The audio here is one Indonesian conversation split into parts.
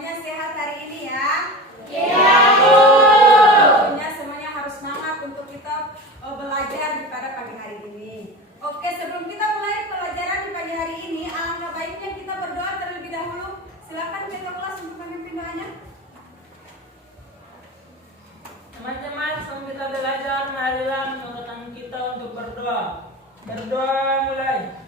Semuanya sehat hari ini ya? Iya, Bu. Tentunya semuanya harus semangat untuk kita belajar pada pagi hari ini. Oke, sebelum kita mulai pelajaran di pagi hari ini, alangkah baiknya kita berdoa terlebih dahulu. Silakan ketua kelas untuk memimpin doanya. Teman-teman, sebelum kita belajar, marilah menurutkan kita untuk berdoa. Berdoa mulai.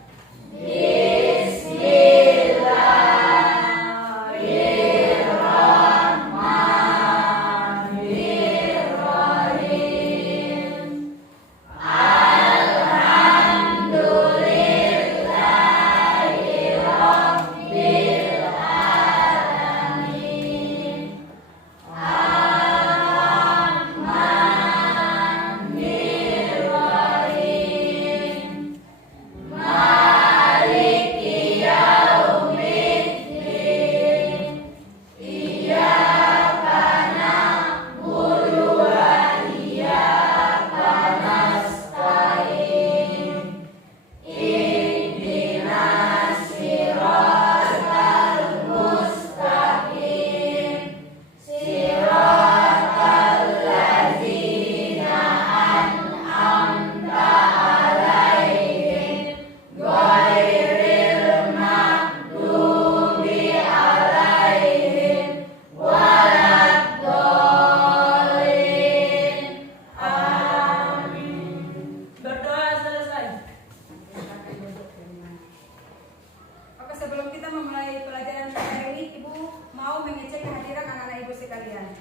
Sebelum kita memulai pelajaran hari ini, Ibu mau mengecek kehadiran anak-anak Ibu sekalian.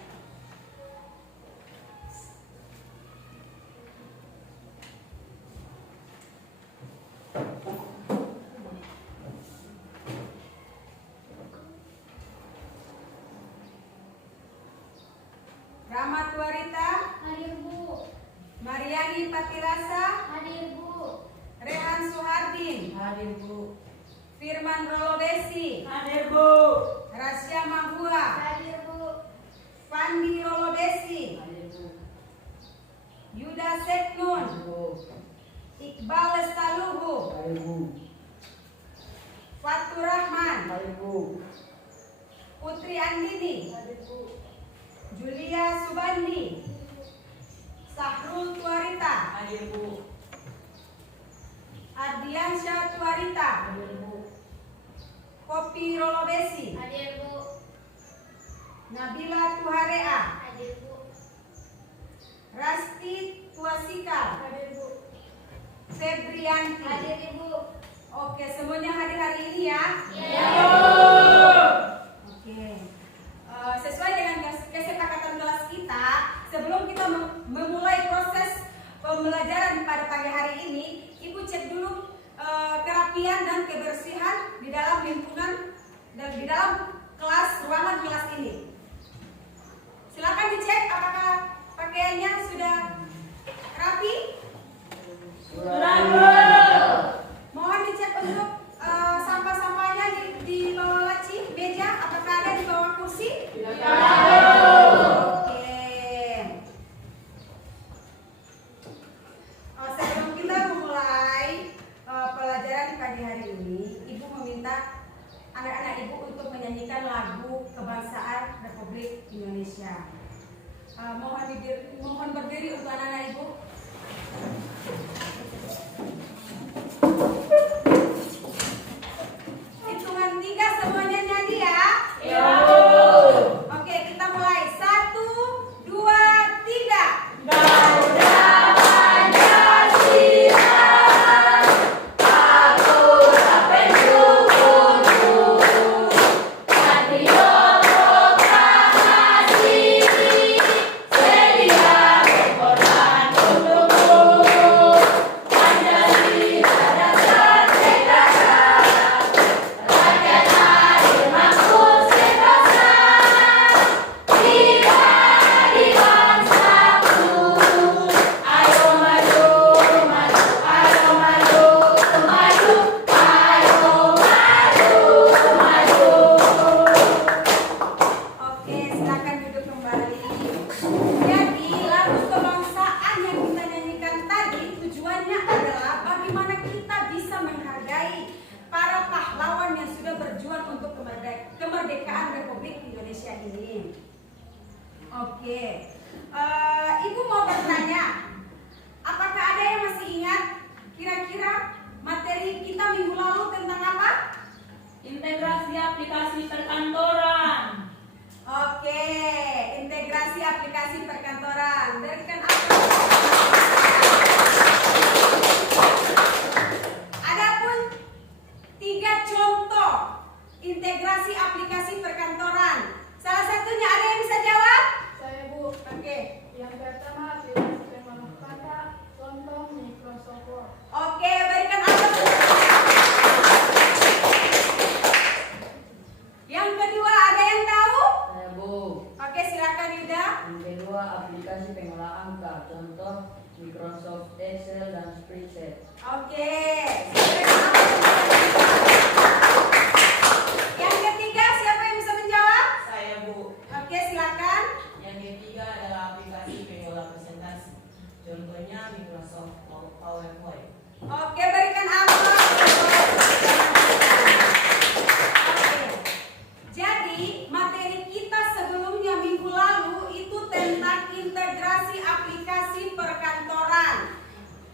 Rahmat Warita, Hadir, Bu. Mariani Patirasa, Hadir, Bu. Rehan Suhardin, Hadir, Bu. Firman Rolobesi, Hadir, Bu. Rasya Mahua, Hadir, Bu. Fandi Rolobesi, Hadir, Bu. Yuda Seknun, Bu. Iqbal Lestaluhu, Hadir, Bu. Fatur Rahman, Hadir, Bu. Putri Andini, Hadir, Bu. Julia Subandi, Sahrul Tuarita, Hadir, Bu. Ardiansyah Tuarita, Hadir, Bu. Kopi Rolobesi, Hadir, Bu. Nabila Tuharea, Hadir, Bu. Rasti Tuasikal, Hadir, Bu. Febrianti. Hadir, Ibu. Oke, semuanya hadir hari ini ya. Iya. Oke. Sesuai dengan kesepakatan kelas kita, sebelum kita memulai proses pembelajaran pada pagi hari ini, Ibu cek dulu kerapian dan kebersihan di dalam lingkungan dan di dalam kelas, ruangan kelas ini. Silakan dicek apakah pakaiannya sudah rapi. Sudah, Bu. Mohon dicek untuk sampah-sampahnya di bawah laci meja, apakah ada di bawah kursi? Oke. Sebelum kita memulai pelajaran di pagi hari ini, Ibu meminta anak-anak Ibu untuk menyanyikan lagu kebangsaan Republik Indonesia. Mohon berdiri untuk anak-anak Ibu. Hitungan 3 semuanya nyanyi ya. Iya. Oke, kita mulai. 1, 2, 3. Garuda Pancasila, Oke. Ibu mau bertanya, apakah ada yang masih ingat kira-kira materi kita minggu lalu tentang apa? Integrasi aplikasi perkantoran. Oke, integrasi aplikasi perkantoran. Berikan aplaus. Adapun 3 contoh integrasi aplikasi perkantoran. Salah satunya ada yang bisa jawab? Saya Bu. Oke. Yang pertama aplikasi pengolahan kata, contoh Microsoft Word. Oke, berikan aplaus. Yang kedua ada yang tahu? Saya Bu. Oke, silakan Yuda. Yang kedua aplikasi pengolahan angka, contoh Microsoft Excel dan Spreadsheet. Oke. Berikan aplaus. Yang ketiga siapa yang bisa menjawab? Saya Bu. Oke, silakan. Yang ketiga adalah aplikasi pengolah presentasi. Contohnya Microsoft PowerPoint. Oke, berikan aplaus. Oke. Jadi, materi kita sebelumnya minggu lalu itu tentang integrasi aplikasi perkantoran.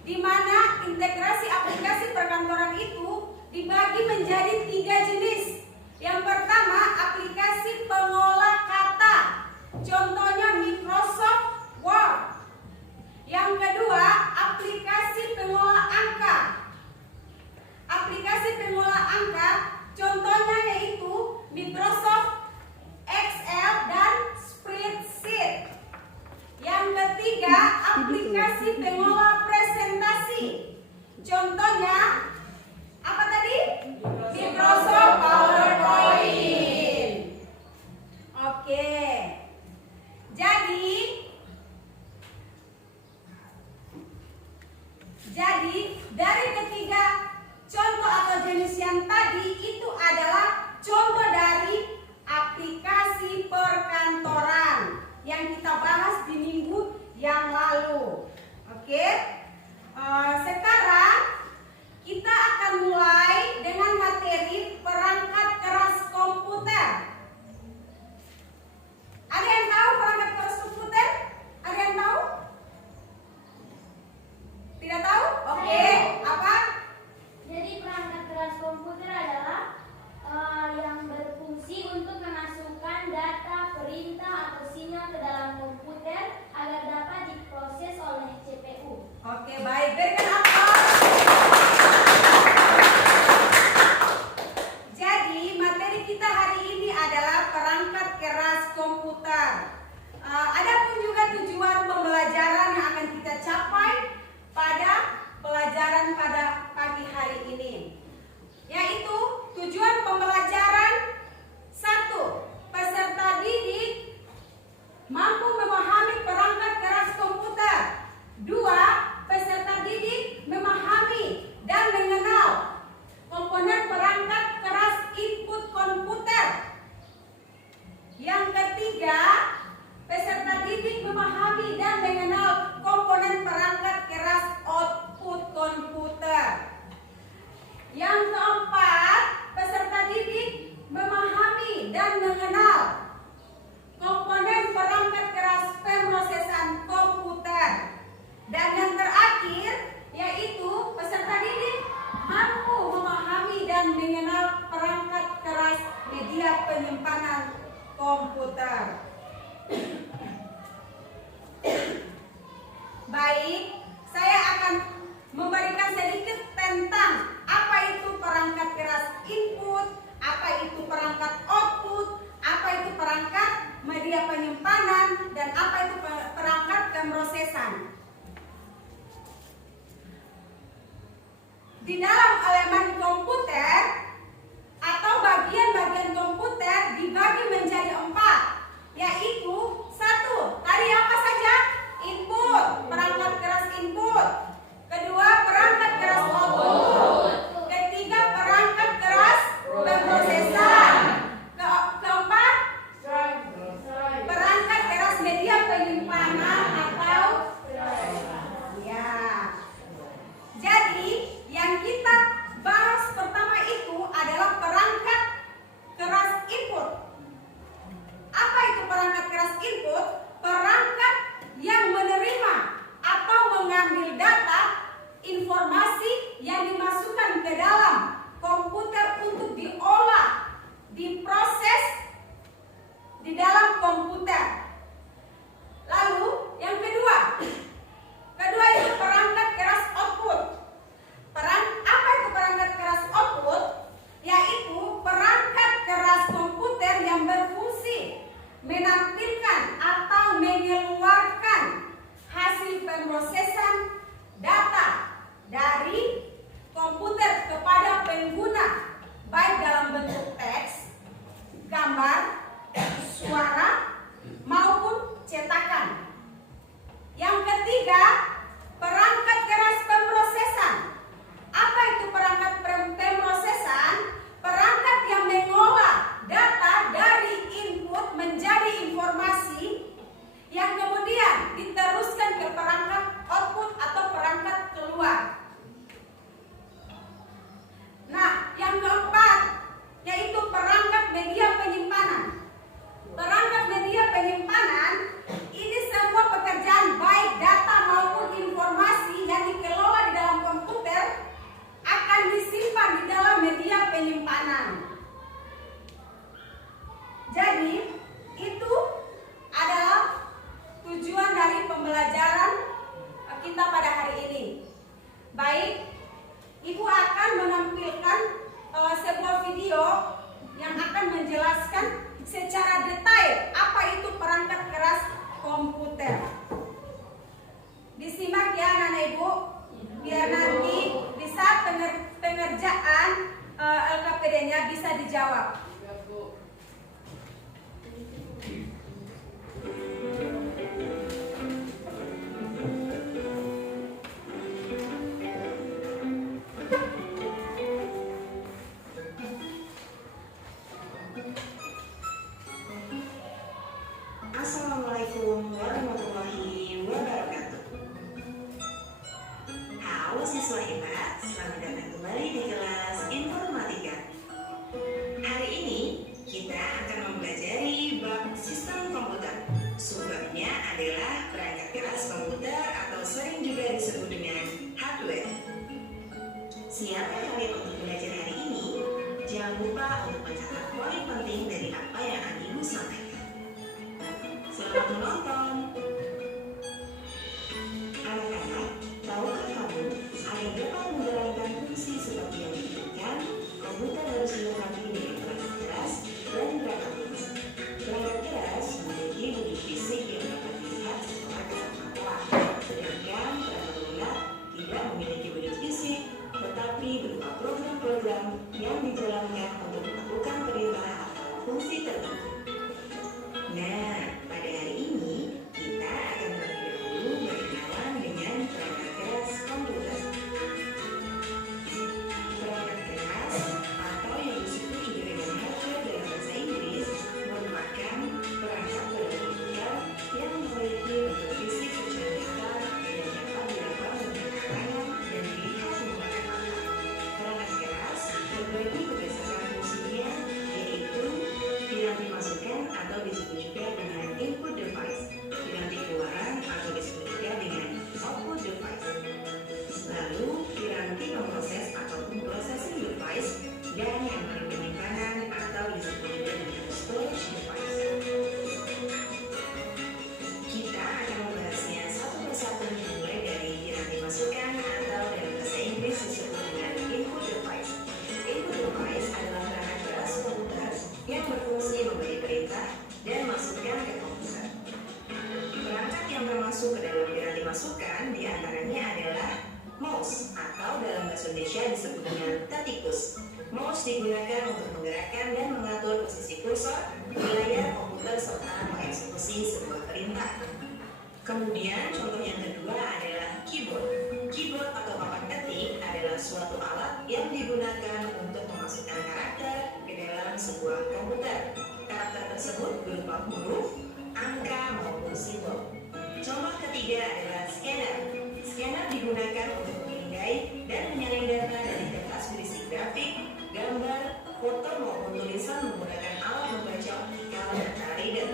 Di mana integrasi aplikasi perkantoran itu dibagi menjadi 3 jenis. Yang pertama, aplikasi pengolah kata. Contohnya Microsoft Word. Yang kedua, aplikasi pengolah angka. Aplikasi pengolah angka contohnya yaitu Microsoft Excel dan Spreadsheet. Yang ketiga, aplikasi pengolah presentasi. Contohnya apa tadi? Microsoft PowerPoint. Oke. Jadi dari ketiga contoh atau jenis yang tadi itu adalah contoh dari aplikasi perkantoran yang kita bahas di minggu yang lalu. Oke. Sekarang kita akan mulai dengan materi perangkat keras komputer. Ada yang tahu perangkat keras komputer? Ada yang tahu? Tidak tahu? Oke. Apa? Jadi perangkat keras komputer adalah yang berfungsi untuk memasukkan data, perintah atau sinyal ke dalam komputer agar dapat diproses oleh CPU. Oke, baik. Berikan aplaus. Jadi, materi kita hari ini adalah perangkat keras komputer. Adapun juga tujuan pembelajaran yang akan kita capai pada pelajaran pada pagi hari ini, yaitu tujuan pembelajaran 1. Peserta didik mampu memahami perangkat keras komputer. 2. Peserta didik memahami dan mengenal komponen perangkat keras input komputer. Yang ketiga, peserta didik memahami dan mengenal komponen perangkat keras output komputer. Yang keempat, peserta didik memahami dan mengenal komponen perangkat keras pemrosesan komputer. Dan yang terakhir, yaitu peserta didik mampu memahami dan mengenal perangkat keras media penyimpanan komputer. Baik, saya akan memberikan sedikit tentang apa itu perangkat keras input, apa itu perangkat output, apa itu perangkat media penyimpanan, dan apa itu perangkat pemrosesan. Di dalam elemen komputer atau bagian-bagian komputer dibagi menjadi 4, yaitu 1. Tadi apa saja? Input, perangkat keras input. Kedua, perangkat keras output. Ketiga, perangkat keras pemrosesan. Keempat, perangkat keras media penyimpanan atau ya. Jadi yang kita Assalamualaikum warahmatullahi wabarakatuh. Halo siswa hebat, selamat datang kembali di kelas informatika. Hari ini kita akan mempelajari bab sistem komputer. Subbabnya adalah perangkat keras komputer atau sering juga disebut dengan hardware. Siapa kalian untuk belajar hari ini? Jangan lupa untuk mencatat poin penting dari apa yang akan Ibu sampaikan. Selamat menonton. Anak-anak, tahukah kamu agar dapat menjalankan fungsi seperti yang diinginkan, komputer harus dilengkapi dengan perangkat keras dan perangkat lunak. Perangkat keras memiliki wujud fisik yang dapat dilihat setelah kasat mata, sedangkan perangkat lunak tidak memiliki wujud fisik, tetapi berupa program-program yang dijalankan untuk melakukan perintah atau fungsi tertentu. Nah, pada hari ini kita akan terlebih dahulu berkenalan dengan perangkat keras komputer. Perangkat keras atau yang disebut juga dengan hardware dalam bahasa Inggris merupakan perangkat pada komputer yang memiliki bentuk fisik secara nyata dan dapat dilakukan menggunakan tangan dan dilihat menggunakan mata. Perangkat keras terbagi berdasarkan fungsinya, yaitu piranti masukan atau disebut juga dengan input device, piranti keluaran atau disebut juga dengan output device, lalu piranti pemroses ataupun processing device, dan yang paling penyimpanan atau disebut juga dengan storage device. Kita akan membahasnya satu persatu mulai dari piranti masukan atau dalam bahasa Inggris disebut dengan input device. Input device adalah perangkat keras komputer yang berfungsi memberi perintah dan masukan ke komputer. Perangkat yang termasuk ke dalam piranti masukan diantaranya adalah mouse atau dalam bahasa Indonesia disebut dengan tatikus. Mouse digunakan untuk menggerakkan dan mengatur posisi kursor di layar komputer serta mengeksekusi sebuah perintah. Kemudian contoh yang kedua adalah keyboard. Keyboard atau papan ketik adalah suatu alat yang digunakan untuk memasukkan karakter ke dalam sebuah komputer. Karakter tersebut berupa huruf, angka maupun simbol. Contoh ketiga adalah scanner. Scanner digunakan untuk memindai dan menyalin data dari kertas berisi grafik, gambar, foto maupun tulisan menggunakan alat membaca optikal data reader.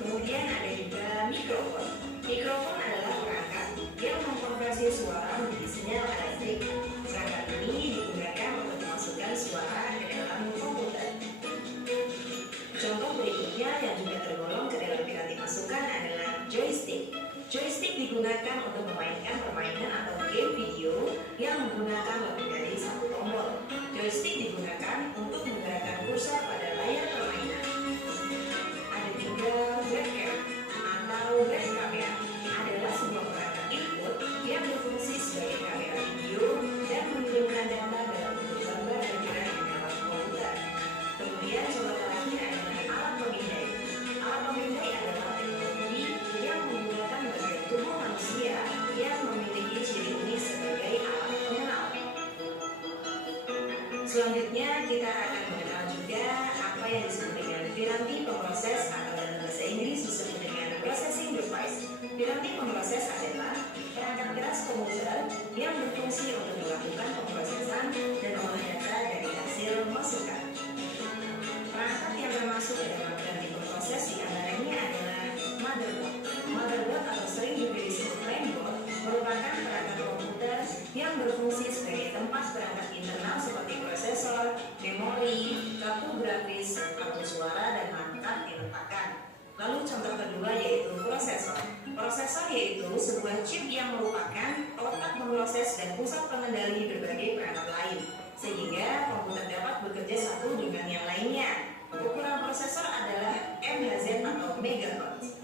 Kemudian ada juga mikrofon. Mikrofon adalah perangkat yang mengkonversi suara menjadi sinyal elektrik. Perangkat ini digunakan untuk memasukkan suara ke dalam komputer. Contoh berikutnya yang juga tergolong ke dalam piranti masukan adalah joystick. Joystick digunakan untuk memainkan permainan atau game video yang menggunakan lebih dari satu tombol. Joystick digunakan untuk menggerakkan kursor pada layar permainan. Ada juga webcam atau web kamera. Adalah sebuah perangkat input yang berfungsi sebagai kamera video dan mengirimkan data dalam bentuk gambar dan gerak ke dalam komputer. Kemudian contoh terakhir adalah alat pemindai. Alat pemindai adalah teknologi yang menggunakan bagian tubuh manusia yang memiliki ciri unik sebagai alat pengenal. Selanjutnya kita akan mengenal juga apa yang disebut dengan piranti pemroses atau dalam bahasa Inggris disebut dengan processing device. Piranti pemroses adalah perangkat keras komputer yang berfungsi untuk melakukan pemrosesan dan mengolah data dari hasil masukan. Perangkat yang termasuk ke dalam piranti pemroses diantaranya adalah motherboard. Motherboard atau sering juga disebut mainboard merupakan perangkat komputer yang berfungsi sebagai tempat perangkat internal seperti prosesor, memori, kartu grafis, kartu suara, dan perangkat diletakkan. Lalu contoh kedua yaitu prosesor. Prosesor yaitu sebuah chip yang merupakan otak memproses dan pusat pengendali berbagai perangkat lain, sehingga komputer dapat bekerja satu dengan yang lainnya. Ukuran prosesor adalah MHz atau megahertz.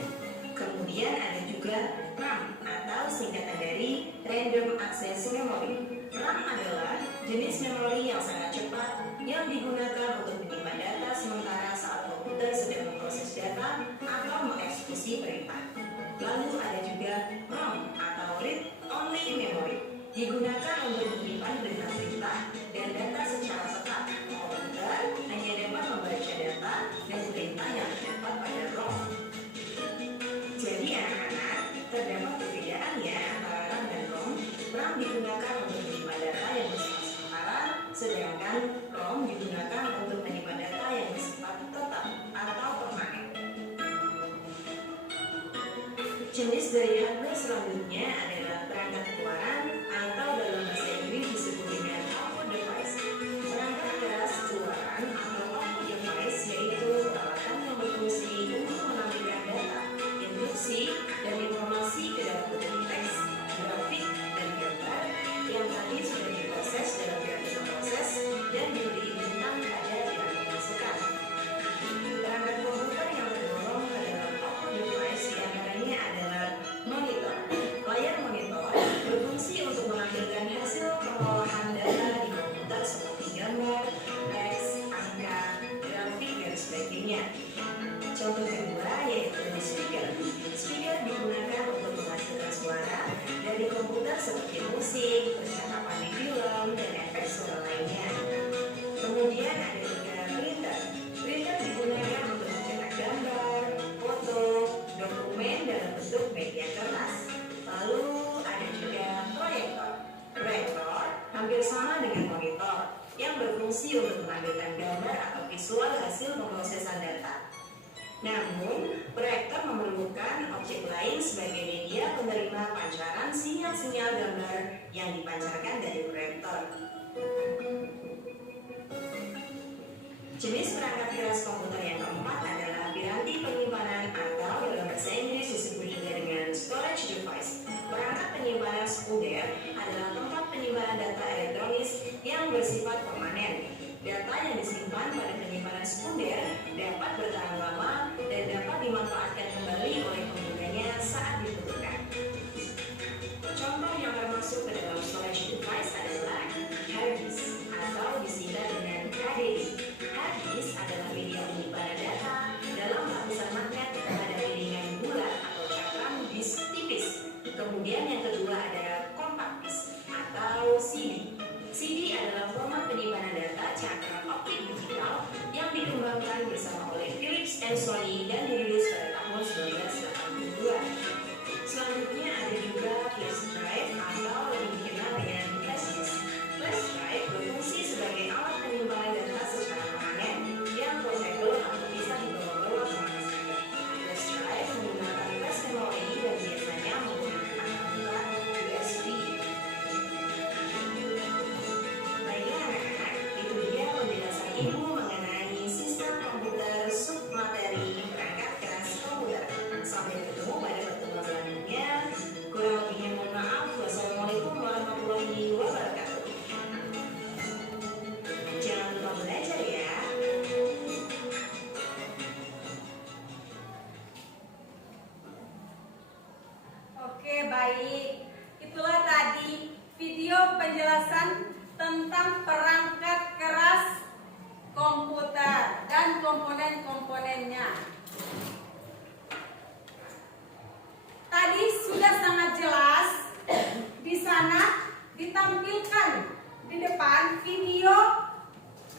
Kemudian ada juga RAM atau singkatan dari Random Access Memory. RAM adalah jenis memori yang sangat cepat yang digunakan untuk menyimpan data sementara saat komputer sedang memproses data atau mengeksekusi perintah. Lalu ada juga ROM atau Read Only Memory, digunakan untuk menyimpan perintah-perintah dan data secara tetap. Komputer hanya dapat membaca data dan perintah yang terdapat pada ROM. Jenis dari hardware selanjutnya adalah perangkat keluaran atau dalam bahasa Inggris disebut dengan output device. Perangkat keras keluaran atau output device yaitu peralatan yang berfungsi untuk menampilkan data, instruksi, dan informasi ke dalam bentuk teks, grafik, dan gambar yang tadi sudah diproses dalam piranti pemroses dan diberi bintang pada piranti pemasukan. Perangkat komputer yang tergolong ke dalam output device diantaranya adalah monitor. Layar monitor berfungsi untuk menampilkan hasil pengolahan data di komputer seperti gambar, teks, angka, grafik, dan sebagainya. Contoh kedua yaitu speaker. Speaker digunakan untuk menghasilkan suara dari komputer seperti musik, percakapan di film, dan efek suara lainnya. Kemudian ada juga printer. Printer digunakan untuk mencetak gambar, foto, dokumen dalam bentuk media kertas. Lalu ada juga proyektor. Proyektor hampir sama dengan monitor yang berfungsi untuk menampilkan gambar atau visual hasil pemrosesan data. Namun, proyektor memerlukan objek lain sebagai media penerima pancaran sinyal-sinyal gambar yang dipancarkan dari proyektor. Jenis perangkat keras komputer yang keempat adalah piranti penyimpanan atau dalam bahasa Inggris disebut juga dengan storage device. Perangkat penyimpanan sekunder adalah tempat penyimpanan data elektronis yang bersifat permanen. Data yang disimpan pada penyimpanan sekunder dapat bertahan lama dan dapat dimanfaatkan kembali oleh penggunanya saat dibutuhkan. Contoh yang termasuk ke dalam storage device adalah hard disk atau disingkat dengan HDD. Hard disk adalah media penyimpanan data dalam lapisan magnet pada piringan bulat atau cakram disk tipis. Kemudian yang kedua ada compact disk atau CD. CD adalah format penyimpanan data cakram optik digital yang dikembangkan bersama oleh Philips and Sony dan dirilis pada tahun 1982. Selanjutnya ada juga flash drive atau lebih dikenal dengan flash disk. Flash drive berfungsi sebagai alat penyimpanan data secara permanen yang portable atau bisa dibawa-bawa kemana saja. Flash drive menggunakan flash memori dan biasanya menggunakan angkutan USB. Baiklah anak-anak, itu dia penjelasan Ibu mengenai sistem komputer submateri perangkat keras komputer. Sampai ketemu pada pertemuan selanjutnya. Kurang lebihnya mohon maaf. Wassalamualaikum warahmatullahi wabarakatuh. Jangan lupa belajar ya. Oke, baik. Itulah tadi video penjelasan tentang perangkat keras komputer dan komponen-komponennya. Tadi sudah sangat jelas di sana ditampilkan di depan video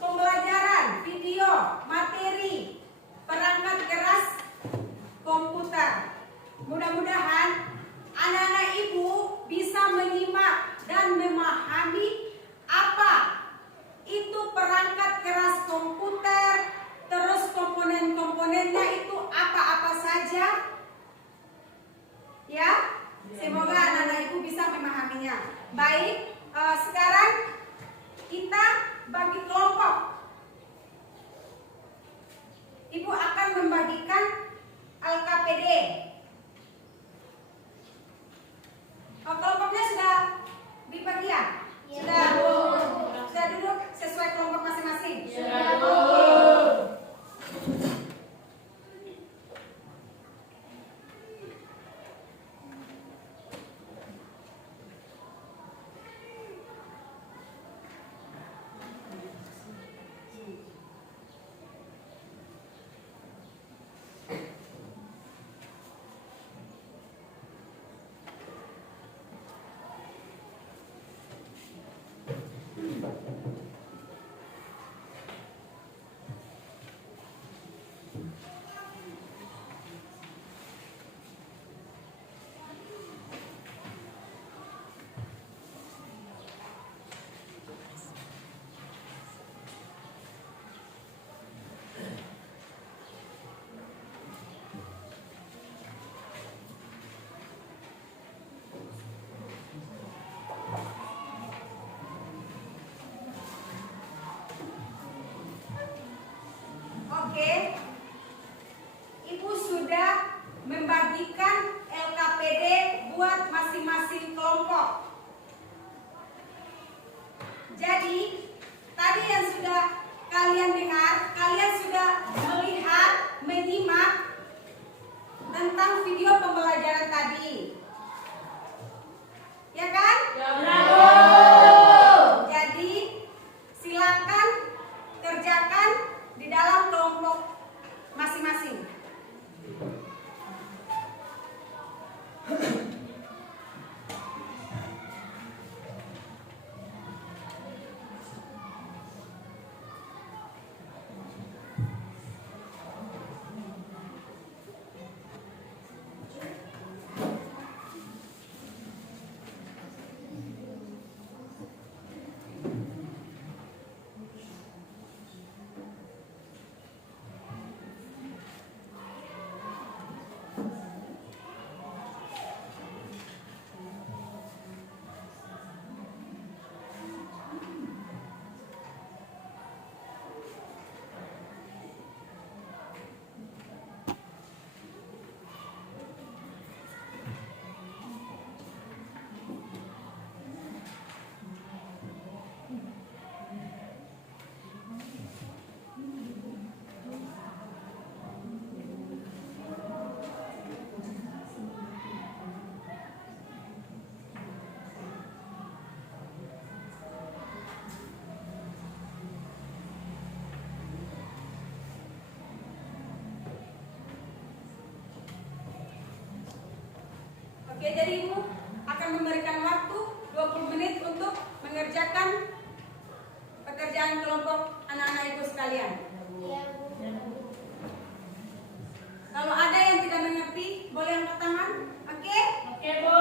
pembelajaran, video materi perangkat keras komputer. Mudah-mudahan anak-anak ibu bisa menyimak dan memahami apa itu perangkat keras komputer, terus komponen-komponennya itu apa-apa saja. Ya, semoga anak-anak ibu bisa memahaminya. Baik, sekarang kita bagi kelompok. Ibu akan membagikan LKPD. Kelompoknya sudah dibagi ya? Sudah, Bu. Sudah duduk sesuai kelompok masing-masing? Sudah, Bu. Ibu sudah membagikan LKPD buat masing-masing kelompok. Jadi, tadi yang sudah kalian dengar, kalian sudah melihat, menyimak tentang video pembelajaran tadi. Ya kan? Jadi, silakan kerjakan di dalam kelompok masing-masing. Oke, jadi Ibu akan memberikan waktu 20 menit untuk mengerjakan pekerjaan kelompok anak-anak Ibu sekalian. Kalau ada yang tidak mengerti, boleh angkat tangan. Oke? Oke, Bu.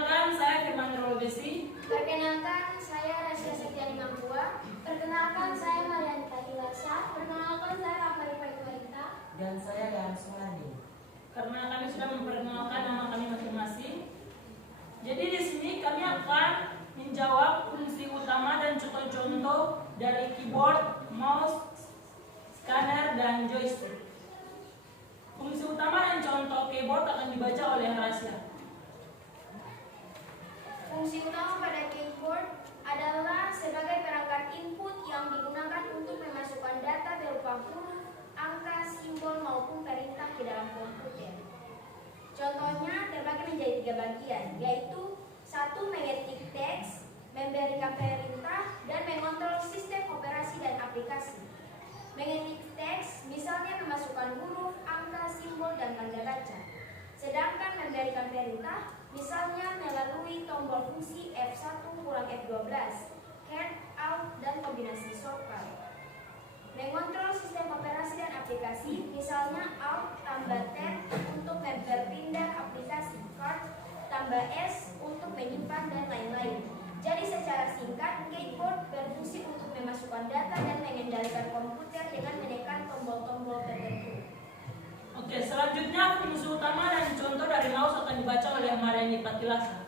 Perkenalkan, saya Firman Rolbesi. Perkenalkan, saya Rasya Setiani Mangkua. Perkenalkan, saya Mariani Patilasa. Perkenalkan, saya Rafael Paituarita. Dan saya Gan Sumani. Karena kami sudah memperkenalkan nama kami masing-masing, jadi di sini kami akan menjawab fungsi utama dan contoh-contoh dari keyboard, mouse, scanner, dan joystick. Fungsi utama dan contoh keyboard akan dibaca oleh Rasya. Fungsi utama pada keyboard adalah sebagai perangkat input yang digunakan untuk memasukkan data berupa huruf, angka, simbol, maupun perintah ke dalam komputer. Contohnya terbagi menjadi 3 bagian, yaitu 1. Mengetik teks, memberikan perintah, dan mengontrol sistem operasi dan aplikasi. Mengetik teks misalnya memasukkan huruf, angka, simbol, dan tanda baca. Sedangkan memberikan perintah misalnya melalui tombol fungsi F1 kurang F12, head, out, dan kombinasi shortcut. Mengontrol sistem operasi dan aplikasi misalnya alt tambah tab untuk berpindah aplikasi, cart tambah S untuk menyimpan, dan lain-lain. Jadi secara singkat, keyboard berfungsi untuk memasukkan data dan mengendalikan komputer dengan menekan tombol-tombol tertentu. Oke, selanjutnya fungsi utama dan contoh dari mouse akan dibaca oleh Mariani Patilasa.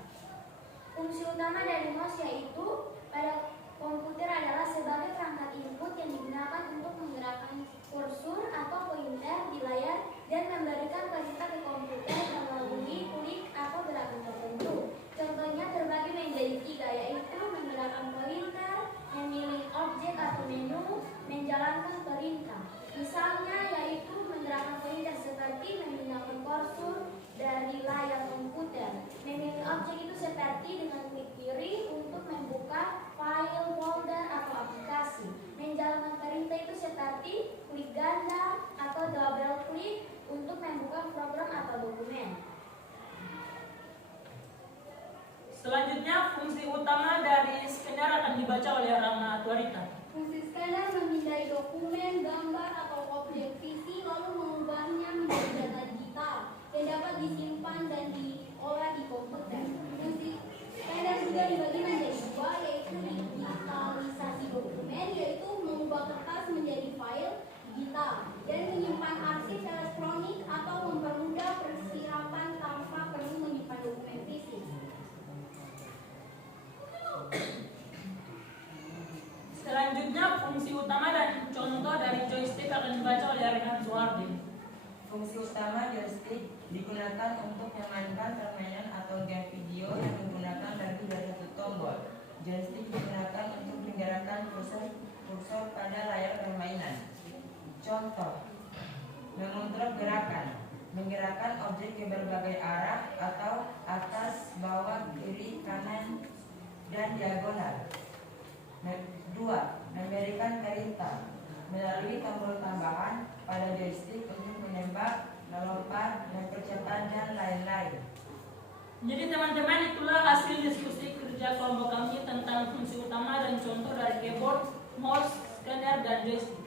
Fungsi utama dari mouse yaitu pada komputer adalah sebagai perangkat input yang digunakan untuk menggerakkan kursor atau pointer di layar dan memberikan perintah ke komputer melalui klik atau gerakan tertentu. Contohnya terbagi menjadi 3, yaitu menggerakkan pointer, memilih objek atau menu, menjalankan perintah. Misalnya yaitu menggerakkan pointer seperti memindahkan kursor dari layar komputer. Memilih objek itu seperti dengan klik kiri untuk membuka file, folder, atau aplikasi. Menjalankan perintah itu seperti klik ganda atau double klik untuk membuka program atau dokumen. Selanjutnya, fungsi utama dari scanner akan dibaca oleh Rama Atwarita. Fungsi scanner memindai dokumen, gambar, atau objek visi lalu mengubahnya menjadi data digital yang dapat disimpan dan diolah di komputer. Fungsi scanner juga dibagi menjadi 2, yaitu digitalisasi dokumen, yaitu mengubah kertas menjadi file digital, dan menyimpan arsip elektronik atau mempermudah persiapan tanpa perlu menyimpan dokumen fisik. Selanjutnya, fungsi utama dan contoh dari joystick akan dibaca oleh Rehan Suwardi. Fungsi utama joystick digunakan untuk memainkan permainan atau game video yang menggunakan lebih dari 1 tombol. Joystick digunakan untuk menggerakkan kursor pada layar permainan. Contoh: mengontrol gerakan, menggerakkan objek ke berbagai arah atau atas, bawah, kiri, kanan, dan diagonal. 2. Memberikan perintah melalui tombol tambahan pada joystick untuk menembak, melompat, mempercepat, dan lain-lain. Jadi teman-teman, itulah hasil diskusi kerja kelompok kami tentang fungsi utama dan contoh dari keyboard, mouse, scanner, dan joystick.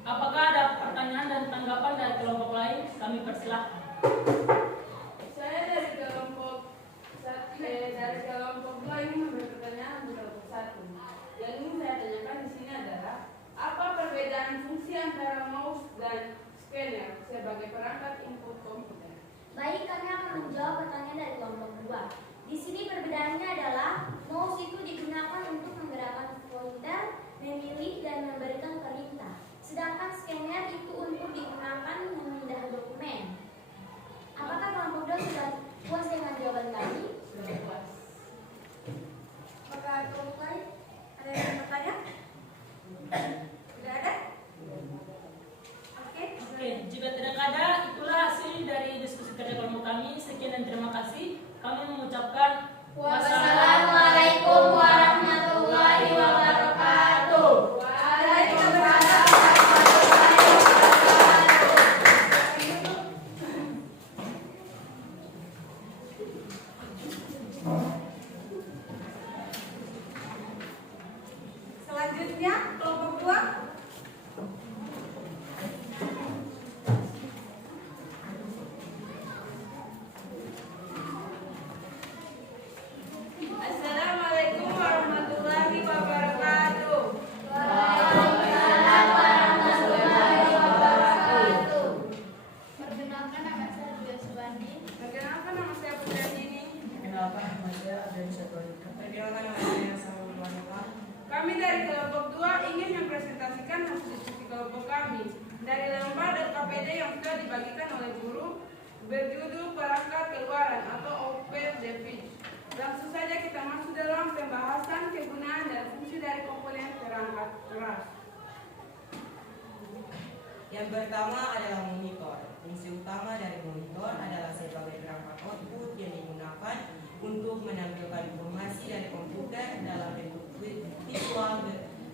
Apakah ada pertanyaan dan tanggapan dari kelompok lain? Kami persilahkan. Saya dari kelompok 2 ini memberi pertanyaan untuk kelompok 1. Yang ingin saya tanyakan di sini adalah apa perbedaan fungsi antara mouse dan scanner sebagai perangkat input komputer? Baik, kami akan menjawab pertanyaan dari kelompok 2. Di sini perbedaannya adalah mouse itu digunakan untuk menggerakkan pointer, memilih, dan memberikan perintah. Sedangkan scanner itu untuk digunakan memindah dokumen. Apakah kelompok 2 sudah puas dengan jawaban kami? Sudah puas. Apakah kelompok lain ada yang bertanya? Tidak ada? Oke. Oke, jika tidak ada, itulah hasil dari diskusi kerja kelompok kami. Sekian dan terima kasih. Kami mengucapkan Wassalamualaikum warahmatullahi wabarakatuh. Waalaikumsalam. Selanjutnya kelompok 2. dibagikan oleh guru berjudul perangkat keluaran atau open device. Langsung saja kita masuk dalam pembahasan kegunaan dan fungsi dari komponen perangkat keras. Yang pertama adalah monitor. Fungsi utama dari monitor adalah sebagai perangkat output yang digunakan untuk menampilkan informasi dari komputer dalam bentuk visual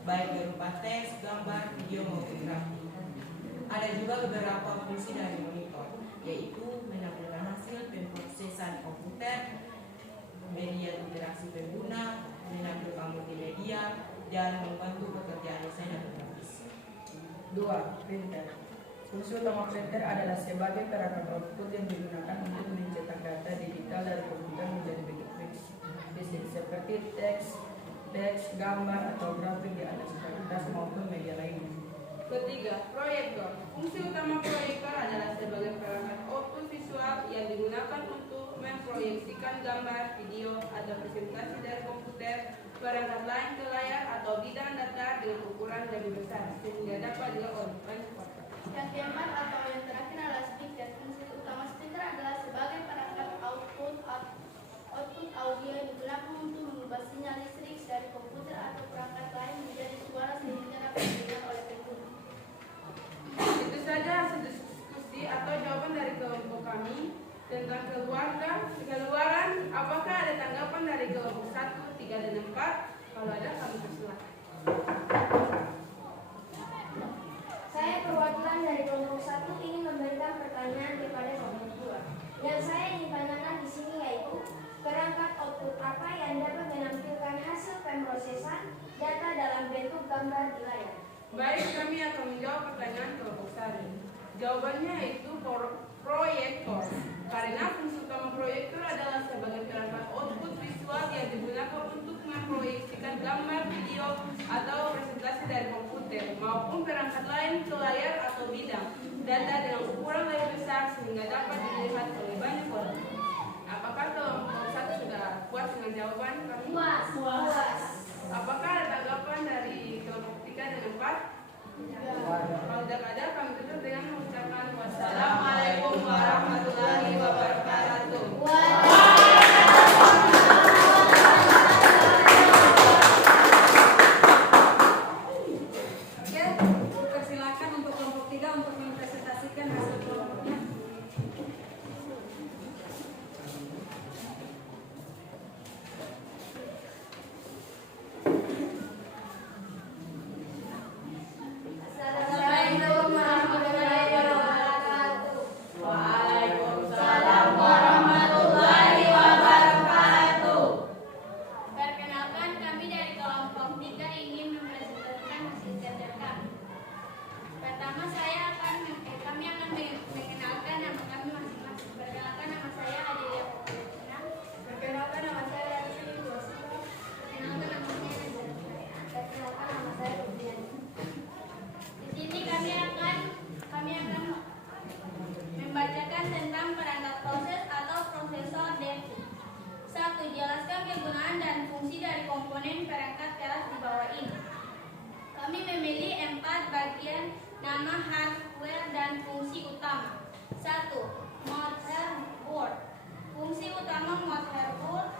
baik berupa teks, gambar, video maupun grafik. Ada juga beberapa fungsi dari monitor, yaitu menampilkan hasil pemrosesan komputer, media interaksi pengguna, menampilkan multimedia, dan membantu pekerjaan desain dan grafis. 2. Printer. Fungsi utama printer adalah sebagai perangkat output yang digunakan untuk mencetak data digital dari komputer menjadi bentuk fisik seperti teks, gambar, atau grafik di atas kertas maupun media lainnya. Ketiga, proyektor. Fungsi utama proyektor adalah sebagai perangkat output visual yang digunakan untuk memproyeksikan gambar, video, atau presentasi dari komputer, perangkat lain ke layar atau bidang datar dengan ukuran lebih besar sehingga dapat dilihat oleh banyak orang. Yang keempat atau yang terakhir adalah speaker. Fungsi utama speaker adalah sebagai perangkat output audio yang digunakan untuk mengubah sinyal listrik dari komputer atau perangkat lain menjadi suara sehingga dapat didengar oleh pengguna. Itu saja hasil diskusi atau jawaban dari kelompok kami tentang keluaran. Apakah ada tanggapan dari kelompok 1, 3, dan 4? Kalau ada, kami persilakan. Saya perwakilan dari kelompok 1 ingin memberikan pertanyaan kepada kelompok 2. Yang saya ingin tanyakan di sini yaitu perangkat output apa yang dapat menampilkan hasil pemrosesan data dalam bentuk gambar di layar. Baik, kami akan menjawab pertanyaan kelompok 1. Jawabannya itu proyektor. Karena fungsi utama proyektor adalah sebagai perangkat output visual yang digunakan untuk memproyeksikan gambar, video, atau presentasi dari komputer maupun perangkat lain ke layar atau bidang data dengan ukuran lebih besar sehingga dapat dilihat oleh banyak orang. Apakah kelompok 1 sudah puas dengan jawaban kami? Puas. Apakah ada tanggapan dari kelompok 3 dan 4? Kalau tidak ada, kami tutup dengan mengucapkan wassalamualaikum warahmatullahi wabarakatuh. Oke, persilakan untuk kelompok 3 untuk mempresentasikan hasil kelompoknya. Assalamualaikum warahmatullahi wabarakatuh. Waalaikumsalam warahmatullahi wabarakatuh. Perkenalkan, kami dari kelompok 3 ingin mempresentasikan hasil kerja kami. Pertama kami akan mengenalkan nama kami masing-masing. Perkenalkan, nama saya Adelia Pokrina. Perkenalkan, nama saya Rati Wasila. Perkenalkan, nama saya Nazar. Perkenalkan, nama saya Rubian. Di sini kami akan membacakan tentang perangkat proses atau prosesor DEVI. 1. Jelaskan kegunaan dan fungsi dari komponen perangkat keras di bawah ini. Kami memilih 4 bagian nama hardware dan fungsi utama. 1. Motherboard. Fungsi utama motherboard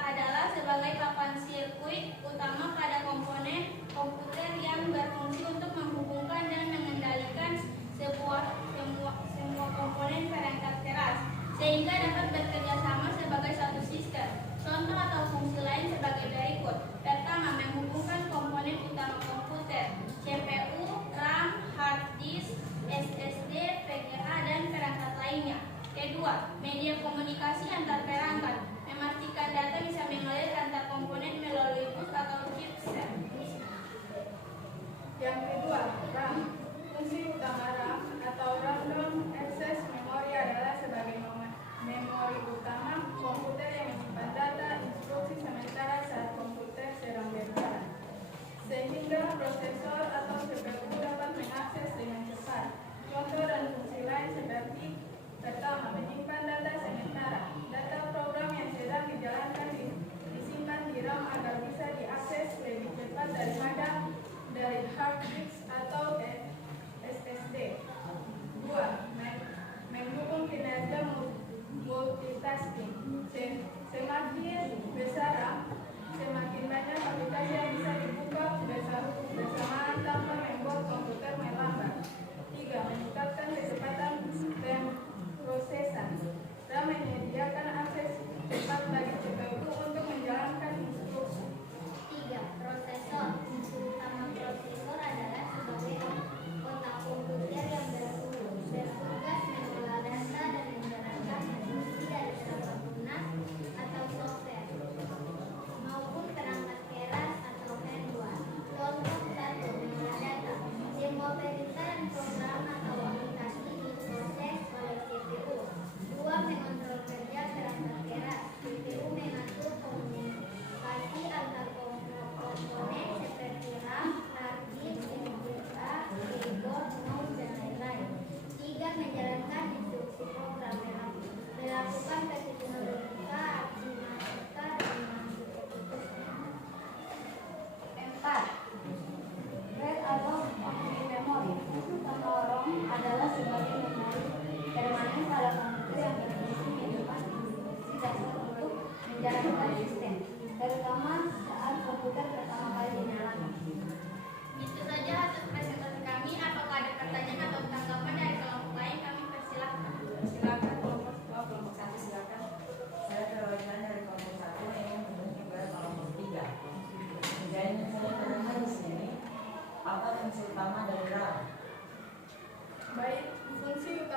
adalah sebagai papan sirkuit utama pada komponen komputer yang berfungsi untuk menghubungkan dan mengendalikan semua komponen perangkat keras sehingga dapat bekerja sama sebagai satu sistem. Contoh atau fungsi lain sebagai berikut. Pertama, menghubungkan komponen utama komputer, CPU, RAM, hard disk, SSD, VGA, dan perangkat lainnya. Kedua, media komunikasi antar perangkat, memastikan data bisa mengalir antar komponen melalui bus atau chipset. Yang kedua, RAM. Fungsi utama RAM atau Random Access Memory adalah sebagai memori utama komputer yang menyimpan data instruksi sementara saat komputer sedang berjalan, sehingga prosesor atau CPU dapat mengakses dengan cepat. Contoh dan fungsi lain seperti pertama, menyimpan data sementara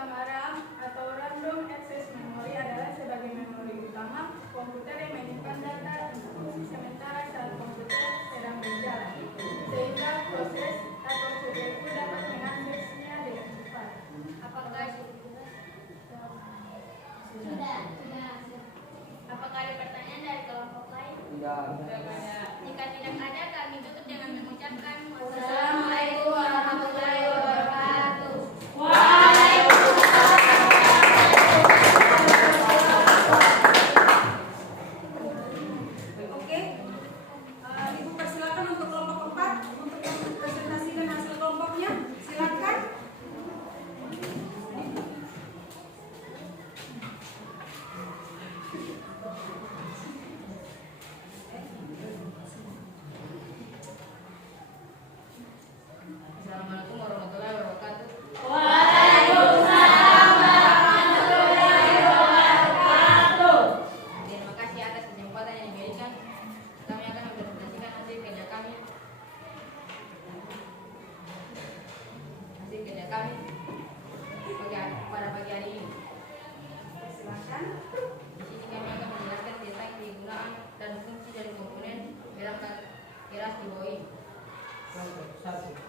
utama RAM atau Random Access Memory adalah sebagai memori utama komputer yang menyimpan data instruksi sementara saat komputer sedang berjalan, sehingga proses atau CPU dapat mengaksesnya dengan cepat. Apakah Apakah ada pertanyaan dari kelompok lain? Tidak. Jika tidak ada, kami tutup dengan mengucapkan Wassalamualaikum warahmatullahi wabarakatuh. Oke, Ibu persilakan untuk kelompok 4 untuk mempresentasikan hasil kelompoknya. Silakan. Assalamualaikum warahmatullahi wabarakatuh. Terima kasih atas kesempatan yang diberikan. Kami akan mempresentasikan hasil kerja kami. Pada pagi hari ini. Silakan. Di sini kami akan menjelaskan tentang kegunaan dan fungsi dari komponen perangkat keras di bawah ini. Contoh 1.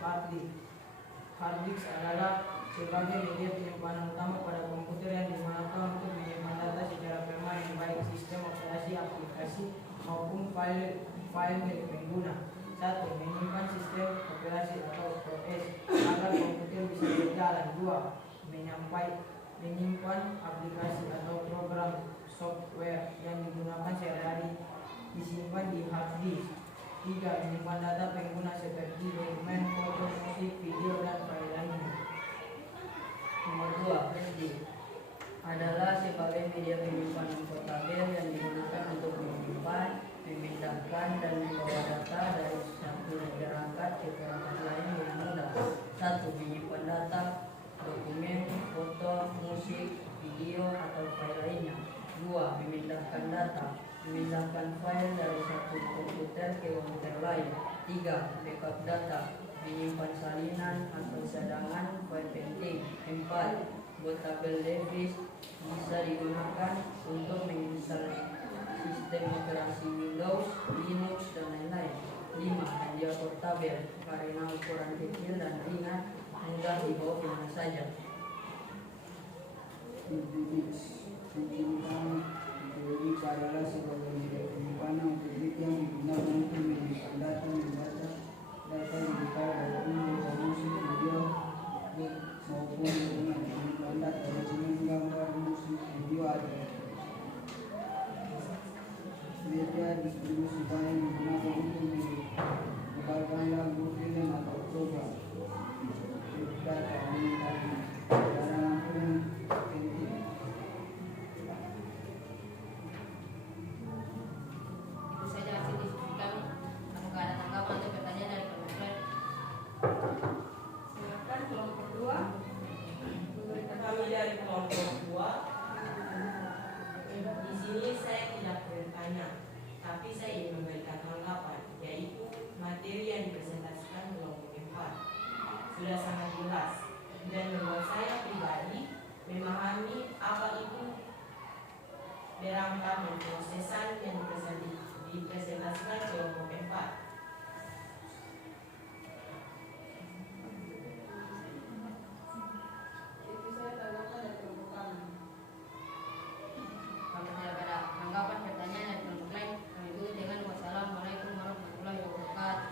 Hard disk adalah sebagai media penyimpanan utama pada komputer yang digunakan untuk menyimpan data secara permanen, baik sistem operasi, aplikasi maupun file milik pengguna. 1. Menyimpan sistem operasi atau OS agar komputer bisa berjalan. 2. Menyimpan aplikasi atau program software yang digunakan sehari-hari disimpan di hard disk. 3. Menyimpan data pengguna seperti dokumen, foto, musik, video, dan file lainnya. Nomor 2. Flash disk adalah sebagai media penyimpanan portabel yang digunakan untuk menyimpan, memindahkan, dan membawa data dari satu perangkat ke perangkat lain dengan mudah. 1. Menyimpan data, dokumen, foto, musik, video, atau file lainnya. 2. Memindahkan data, memindahkan file dari satu komputer ke komputer lain. 3. Backup data, menyimpan salinan atau cadangan file penting. 4. Bootable device bisa digunakan untuk menginstal sistem operasi Windows, Linux, dan lain-lain. 5. Media portabel karena ukuran kecil dan ringan, mudah dibawa kemana saja. Disk adalah sebagai media penyimpanan publik yang digunakan untuk menyimpan data, membaca data digital walaupun berupa musik, video, maupun dokumen. Menyimpan data, dokumen, gambar, musik, video ada. Media distribusi file digunakan untuk menyebarkan lagu, film, atau program. Data menyimpan cadangan film penting. Itu saja hasil diskusi kami. Apakah ada tanggapan atau pertanyaan dari kelompok lain? Silakan kelompok 2. Kami dari kelompok 2. Di sini saya tidak bertanya, tapi saya ingin memberikan tanggapan, yaitu materi yang dipresentasikan kelompok 4 sudah sangat jelas dan membuat saya pribadi memahami apa itu berangkat dan prosesan yang dipresentasikan kelompok 4. Itu saya tanggapan dari kelompok kami. Kalau tidak ada tanggapan pertanyaan dari kelompok lain, kami tutup dengan wassalamualaikum warahmatullahi wabarakatuh.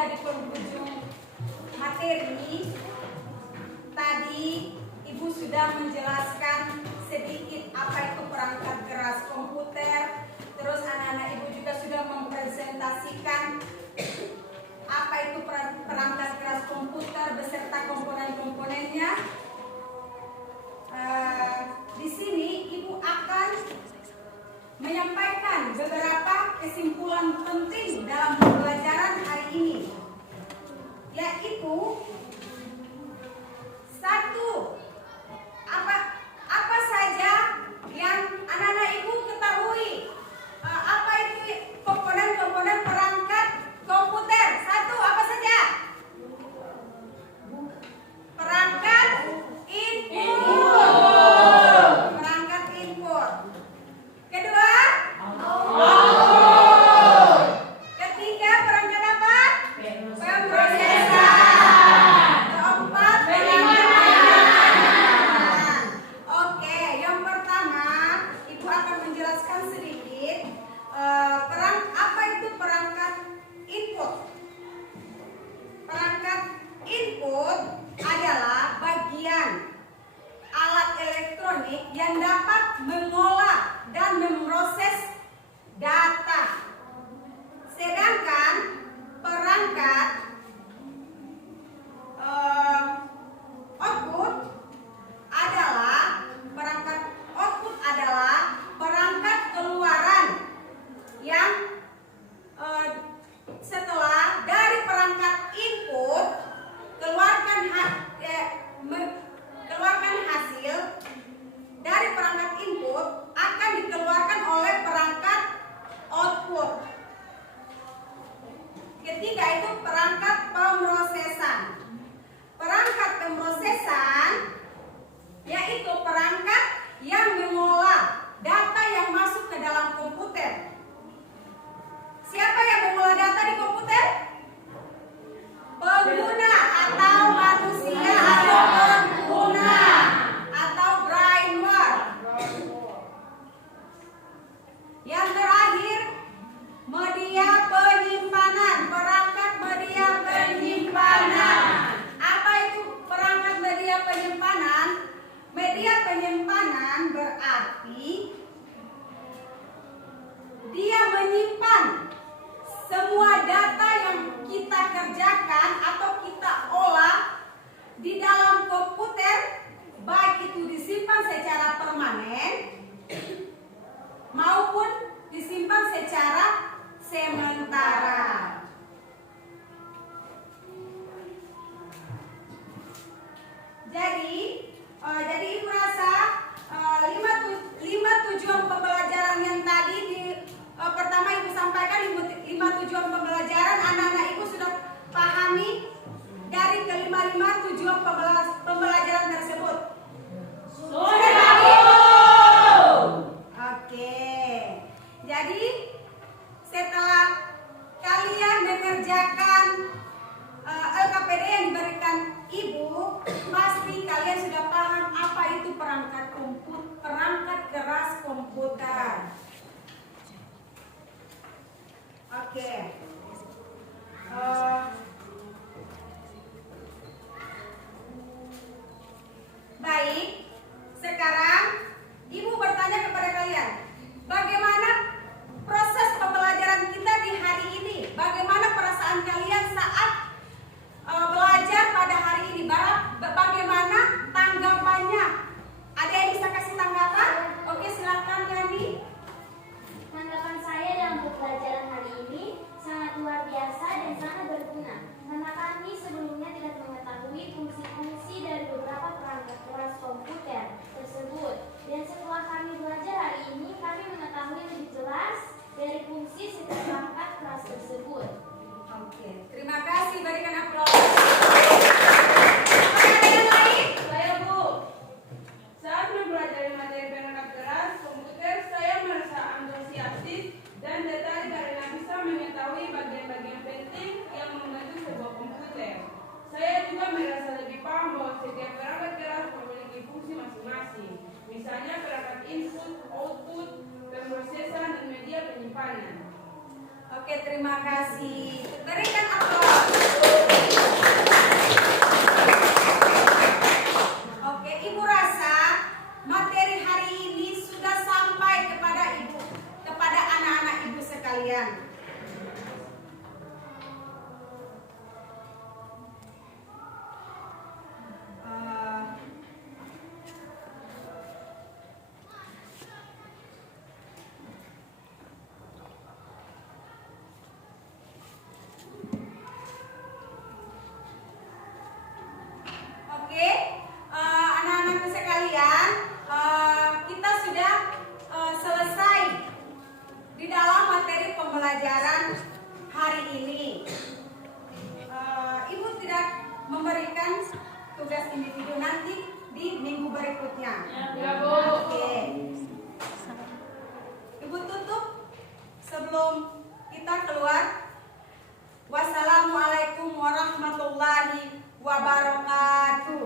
sudah di penghujung materi. Tadi Ibu sudah menjelaskan sedikit apa itu perangkat keras komputer. Terus anak-anak Ibu juga sudah mempresentasikan apa itu perangkat keras komputer beserta komponen-komponennya. Di sini Ibu akan menyampaikan beberapa kesimpulan penting dalam pembelajaran hari ini, yaitu satu, apa saja yang anak-anak Ibu ketahui, apa itu komponen-komponen perangkat komputer. Satu, apa saja? Perangkat input. Perangkat input. Kedua, ketiga, perangkat apa? Pemrosesan. Keempat, penyimpanan. Oke, yang pertama Ibu akan menjelaskan sedikit apa itu perangkat input. Perangkat input adalah bagian alat elektronik yang dapat mengolah dan memproses data. Sedangkan perangkat output adalah perangkat keluaran yang setelah dari perangkat input keluarkan hasil dari perangkat input akan dikeluarkan oleh perangkat output. Ketiga itu perangkat pemrosesan. Perangkat pemrosesan yaitu perangkat yang mengolah data yang masuk ke dalam komputer. Siapa yang mengolah data di komputer? Pengguna atau manusia atau pengguna atau brainware. Yang terakhir, media penyimpanan. Perangkat media penyimpanan. Apa itu perangkat media penyimpanan? Media penyimpanan berarti dia menyimpan semua data yang kita kerjakan atau kita olah di dalam komputer, baik itu disimpan secara permanen maupun disimpan secara sementara. Jadi Ibu rasa lima tujuan pembelajaran yang tadi pertama Ibu sampaikan, 5 tujuan pembelajaran anak-anak Ibu sudah pahami dari kelima tujuan pembelajaran tersebut. Sudah pahami? Oke. Jadi setelah kalian mengerjakan LKPD yang diberikan Ibu, pasti kalian sudah paham apa itu perangkat keras komputer. Oke. Baik. Sekarang Ibu bertanya kepada kalian, bagaimana proses pembelajaran kita di hari ini? Bagaimana perasaan kalian saat belajar pada hari ini? Bagaimana tanggapannya? Ada yang bisa kasih tanggapan? Oke, silakan Yani. Tanggapan saya dalam pembelajaran hari ini sangat ini. Ibu tidak memberikan tugas individu nanti di minggu berikutnya. Ya, Bu. Oke. Ibu tutup sebelum kita keluar. Wassalamualaikum warahmatullahi wabarakatuh.